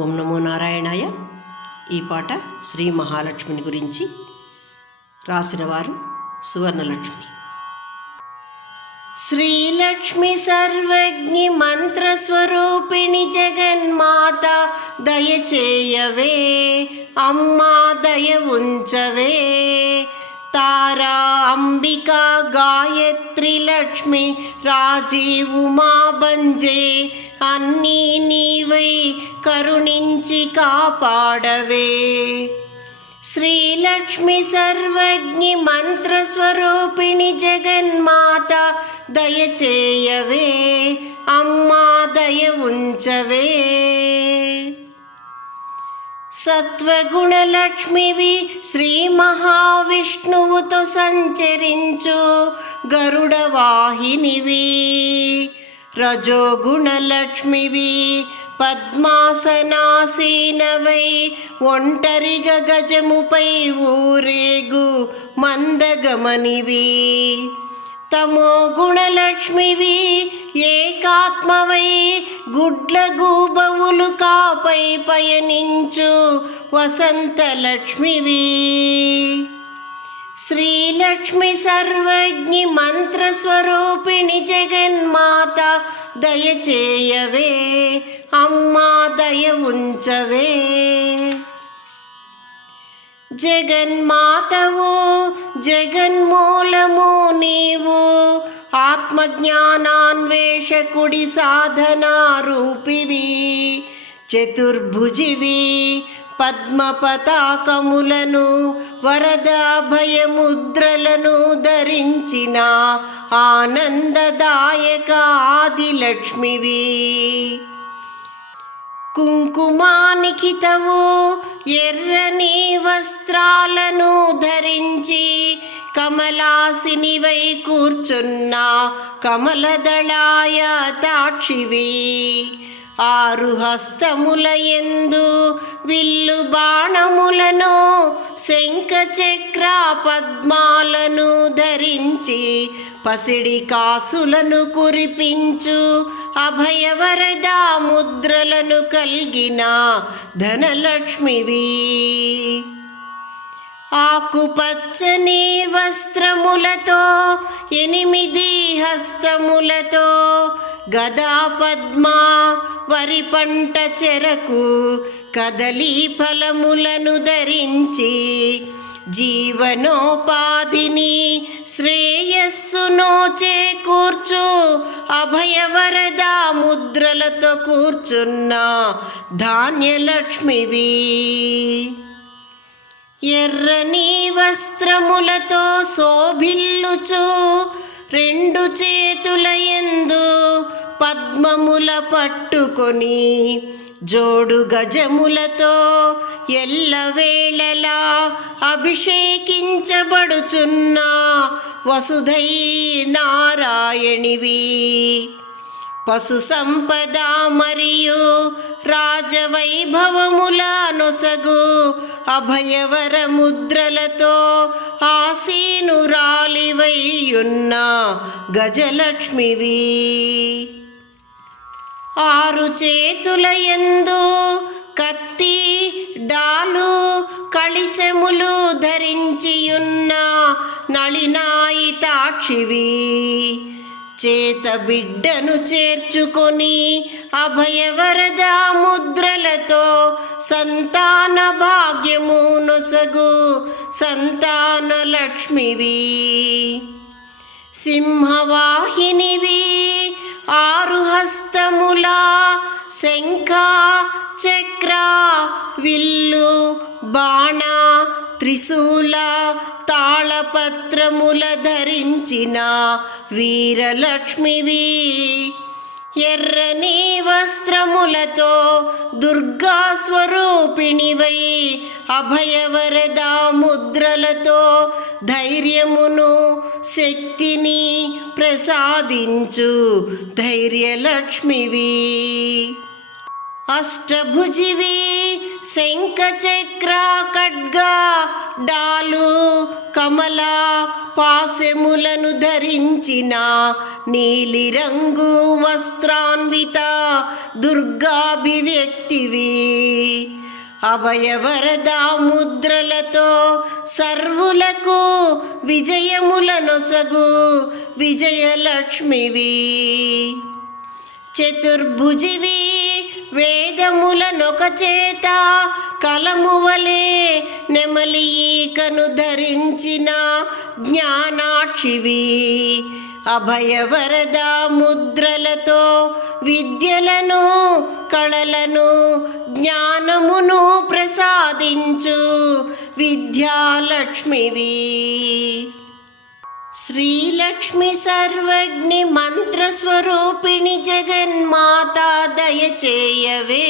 ఓం నమో నారాయణాయ. ఈ పాట శ్రీ మహాలక్ష్మిని గురించి రాసినవారు సువర్ణలక్ష్మి. శ్రీలక్ష్మి సర్వజ్ఞి మంత్రస్వరూపిణి జగన్మాత దయచేయవే, అమ్మా దయ ఉంచవే. తారా అంబికా గాయత్రి లక్ష్మి రాజీవు మా బంజే, అన్నీ నీవై కరుణించి కాపాడవే. శ్రీలక్ష్మి సర్వజ్ఞి మంత్రస్వరూపిణి జగన్మాత దయచేయవే, అమ్మా దయ ఉంచవే. సత్వగుణలక్ష్మివి శ్రీ మహావిష్ణువుతో సంచరించు గరుడవాహినివి. రజోగుణలక్ష్మివి పద్మాసనాసీనవై ఒంటరిగా గజముపై ఊరేగు మందగమనివి. తమో గుణలక్ష్మివి ఏకాత్మవై గుడ్ల గూబవులు కాపై పయనించు వసంతలక్ష్మివి. శ్రీలక్ష్మి సర్వజ్ఞి మంత్రస్వరూపిణి జగన్మాత దయచేయవే, అమ్మా దయ ఉంచవే. జగన్మాతవు జగన్మూలము నీవు, ఆత్మజ్ఞానాన్వేషకుడి సాధనారూపివి. చతుర్భుజివి పద్మ పతాకములను వరద భయముద్రలను ధరించిన ఆనందదాయక ఆదిలక్ష్మివి. కుంకుమానికితవు ఎర్రని వస్త్రాలను ధరించి కమలాసినివై కూర్చున్న కమలదళాయ తాక్షివి. ఆరు హస్తముల యందు విల్లు బాణములను శంఖ చక్ర పద్మాలను ధరించి పసిడి కాసులను కురిపించు అభయవరద ముద్రలను కలిగిన ధనలక్ష్మివి. ఆకుపచ్చని వస్త్రములతో 8 హస్తములతో గదా పద్మ వరి పంట చెరకు కదలీ ఫలములను ధరించి జీవనోపాధిని శ్రేయస్సును చేకూర్చు అభయవరద ముద్రలతో కూర్చున్న ధాన్యలక్ష్మివి. ఎర్రని వస్త్రములతో శోభిల్లుచు 2 చేతుల యందు పద్మముల పట్టుకొని జోడు గజములతో ఎల్లవేళలా అభిషేకించబడుచున్న వసుధై నారాయణివి. పశు సంపద మరియు రాజవైభవముల నొసగు అభయవర ముద్రలతో ఆసీనురాలివైయున్న గజలక్ష్మివి. 6 చేతుల యందు కత్తి డాలు కళిశములు ధరించియున్న నళినాయితాక్షివి. చేత బిడ్డను చేర్చుకొని అభయవరద ముద్రలతో సంతాన భాగ్యము నొసగు సంతాన లక్ష్మివి. సింహవాహినివి 6 హస్తముల శంఖ చక్ర విల్లు బాణ త్రిశూల తాళపత్రముల ధరించిన వీరలక్ష్మివి. ఎర్రని వస్త్రములతో దుర్గా స్వరూపిణివై అభయవరద ముద్రలతో ధైర్యమును శక్తిని ప్రసాదించు ధైర్యలక్ష్మివి. అష్టభుజివి శంఖ చక్ర ఖడ్గ డాలు కమల పాశములను ధరించిన నీలిరంగు వస్త్రాన్విత దుర్గాభివ్యక్తివి. అభయవరద ముద్రలతో సర్వులకు విజయములనొసగు విజయలక్ష్మివి. చతుర్భుజివి వేదములనొక చేత కలమువలే నెమలి ఈకను ధరించిన జ్ఞానాక్షివి. అభయవరద ముద్రలతో విద్యలను కళలను జ్ఞానమును ప్రసాదించు విద్యాలక్ష్మివి. శ్రీలక్ష్మి సర్వజ్ఞి మంత్రస్వరూపిణి జగన్మాత దయచేయవే,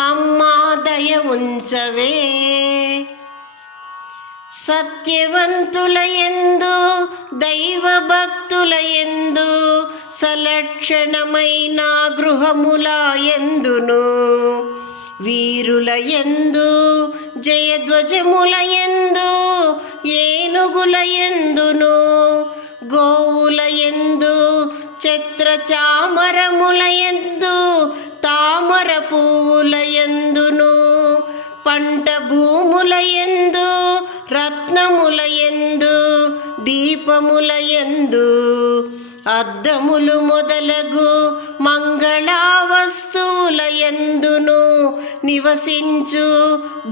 అమ్మా దయ ఉంచవే. సత్యవంతులయందు దైవభక్తులయందు సలక్షణమైన గృహములయందును వీరులయందు జయధ్వజములయందు ఏనుగులయందును గోవులయందు ఛత్రచామరములయందు తామర పువ్వులయందును పంట భూములయందు రత్నములయందు దీపములయందు అద్దములు మొదలగు మంగళా వస్తువులయందును నివసించు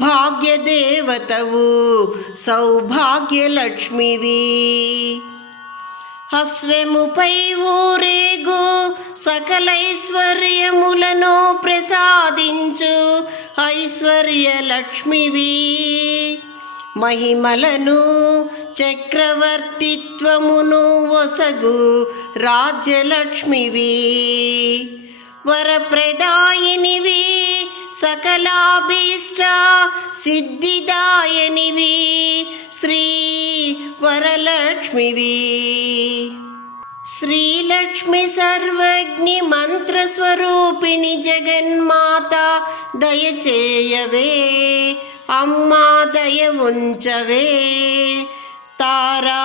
భాగ్యదేవతవు సౌభాగ్యలక్ష్మివి. హస్వెముపై ఊరేగు సకలైశ్వర్యములను ప్రసాదించు ఐశ్వర్యలక్ష్మివి. మహిమలను చక్రవర్తిత్వమును వసగు రాజ్యలక్ష్మివి. వరప్రదాయినివి సకలాభీష్ట సిద్ధిదాయనివి శ్రీ వరలక్ష్మివి. శ్రీలక్ష్మి సర్వజ్ఞి మంత్రస్వరూపిణి జగన్మాత దయచేయవే, అమ్మా దయ ఉంచవే. తారా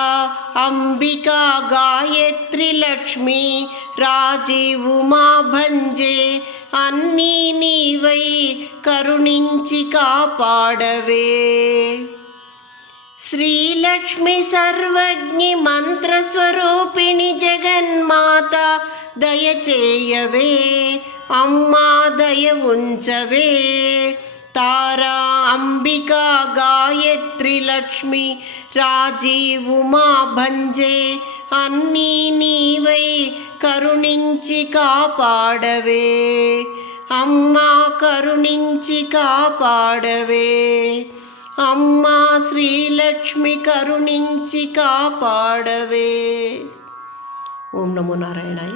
అంబికా గాయత్రి లక్ష్మి రాజీవ్ ఉమా భంజే అన్నీ నీవై కరుణించి కాపాడవే. శ్రీలక్ష్మి సర్వజ్ఞి మంత్రస్వరూపిణి జగన్మాత దయచేయవే, అమ్మా దయ ఉంచవే. తారా అంబికా గాయత్రి లక్ష్మి రాజీవ్ ఉమా భంజే అన్నీ నీవై కరుణించి కాపాడవే, అమ్మా కరుణించి కాపాడవే. అమ్మా శ్రీలక్ష్మి కరుణించి కాపాడవే. ఓం నమో నారాయణాయ.